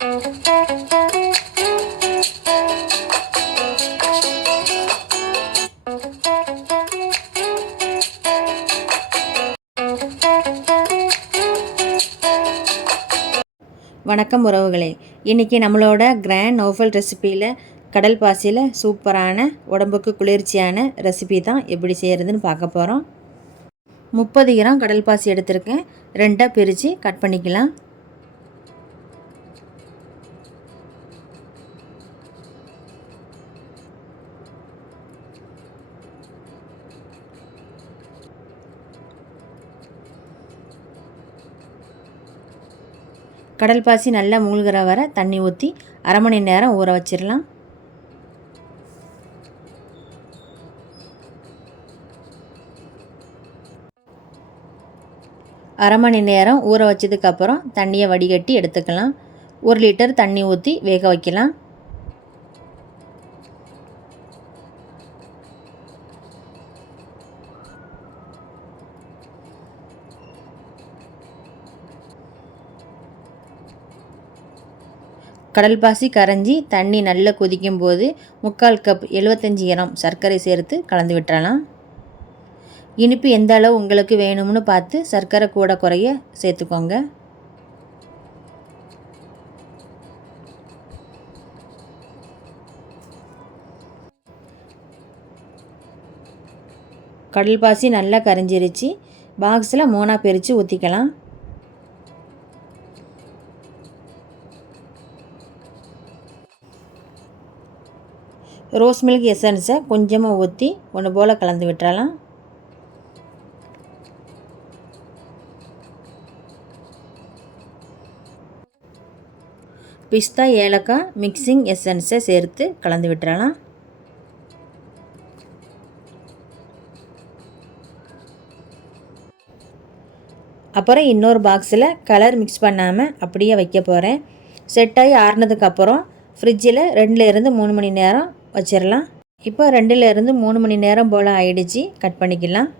வணக்கம் உறவுகளே, இன்றைக்கி நம்மளோட கிராண்ட் நோஃபல் ரெசிப்பியில் கடல் பாசியில் சூப்பரான உடம்புக்கு குளிர்ச்சியான ரெசிபி தான் எப்படி செய்கிறதுன்னு பார்க்க போகிறோம். 30 கிராம் கடல் பாசி எடுத்திருக்கேன். 2 பிரித்து கட் பண்ணிக்கலாம். கடல் பாசி நல்லா மூழ்கிற வரை தண்ணி ஊற்றி அரை மணி நேரம் ஊற வச்சிடலாம். அரை மணி நேரம் ஊற வச்சதுக்கப்புறம் தண்ணியை வடிகட்டி எடுத்துக்கலாம். 1 லிட்டர் தண்ணி ஊற்றி வேக வைக்கலாம். கடல் பாசி கரைஞ்சி தண்ணி நல்லா கொதிக்கும் போது 3/4 கப் 75 கிராம் சர்க்கரை சேர்த்து கலந்து விட்டுறலாம். இனிப்பு எந்த அளவு உங்களுக்கு வேணும்னு பார்த்து சர்க்கரை கூட குறைய சேர்த்துக்கோங்க. கடல் பாசி நல்லா கரைஞ்சிருச்சு. பாக்ஸில் 3 பிரித்து ஊற்றிக்கலாம். ரோஸ் மில்க் எசன்ஸை கொஞ்சமாக ஊற்றி ஒன்று போல் கலந்து விட்டுறலாம். பிஸ்தா ஏலக்காய் மிக்சிங் எசன்ஸை சேர்த்து கலந்து விட்டுறலாம். அப்புறம் இன்னொரு பாக்ஸில் கலர் மிக்ஸ் பண்ணாமல் அப்படியே வைக்க போகிறேன். செட்டாகி ஆறுனதுக்கப்புறம் ஃப்ரிட்ஜில் 2லேருந்து 3 மணி நேரம் வச்சிடலாம். இப்போ 2லேருந்து 3 மணி நேரம் போல் ஆயிடுச்சு. கட் பண்ணிக்கலாம்.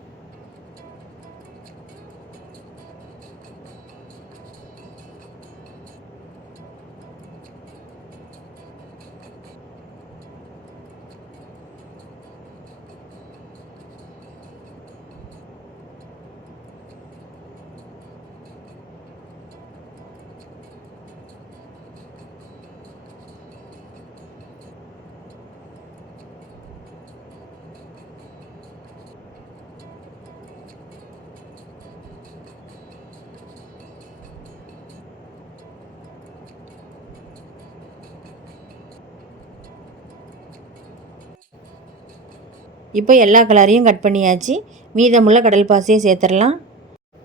இப்போ எல்லா கலரையும் கட் பண்ணியாச்சு. மீதமுள்ள கடல் பாசியை சேர்த்துடலாம்.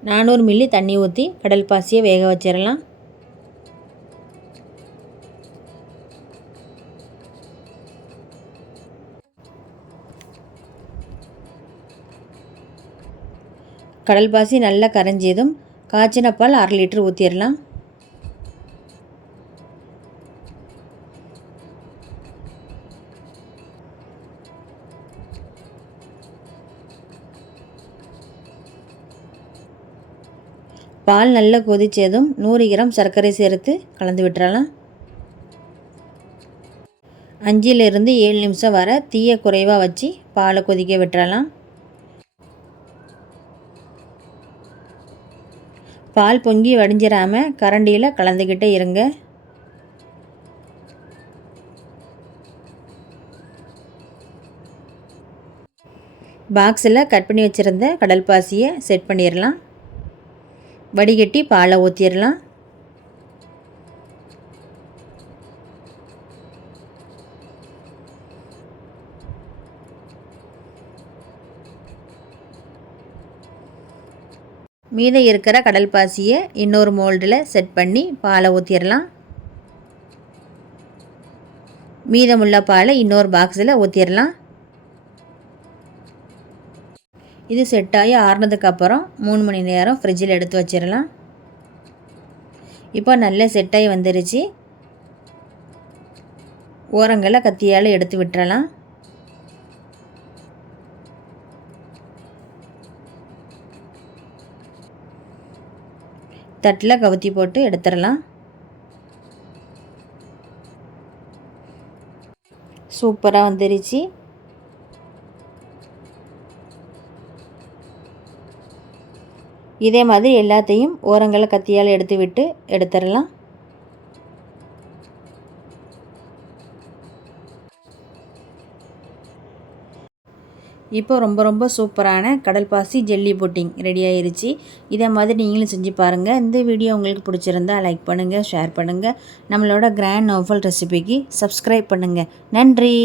400 மில்லி தண்ணி ஊற்றி கடல் பாசியை வேக வச்சிடலாம். கடல் பாசி நல்லா கரைஞ்சதும் காய்ச்சின பால் 1/2 லிட்டர் ஊற்றிடலாம். பால் நல்லா கொதித்ததும் 100 கிராம் சர்க்கரை சேர்த்து கலந்து விட்டுறலாம். 5லேருந்து 7 நிமிஷம் வரை தீயை குறைவாக வச்சு பாலை கொதிக்க விட்டுறலாம். பால் பொங்கி வடிஞ்சிடாமல் கரண்டியில் கலந்துக்கிட்டே இருங்க. பாக்ஸில் கட் பண்ணி வச்சுருந்த கடல் பாசியை செட் பண்ணிடலாம். வடிகட்டி பாலை ஊற்றிடலாம். மீத இருக்கிற கடல் பாசியை இன்னொரு மோல்டில் செட் பண்ணி பாலை ஊற்றிடலாம். மீதமுள்ள பாலை இன்னொரு பாக்ஸில் ஊற்றிடலாம். இது செட்டாகி ஆறுனதுக்கப்புறம் 3 மணி நேரம் ஃப்ரிட்ஜில் எடுத்து வச்சிடலாம். இப்போ நல்லா செட்டாகி வந்துருச்சு. ஓரங்களை கத்தியால் எடுத்து விட்டுறலாம். தட்டில் கவுத்தி போட்டு எடுத்துடலாம். சூப்பராக வந்துருச்சு. இதே மாதிரி எல்லாத்தையும் ஓரங்களை கத்தியால் எடுத்து விட்டு எடுத்துடலாம். இப்போ ரொம்ப சூப்பரான கடல் பாசி ஜெல்லி புட்டிங் ரெடி ஆயிருச்சு. இதே மாதிரி நீங்களும் செஞ்சு பாருங்கள். இந்த வீடியோ உங்களுக்கு பிடிச்சிருந்தா லைக் பண்ணுங்கள், ஷேர் பண்ணுங்கள். நம்மளோட கிராண்ட் நோஃபல் ரெசிபிக்கு சப்ஸ்கிரைப் பண்ணுங்கள். நன்றி.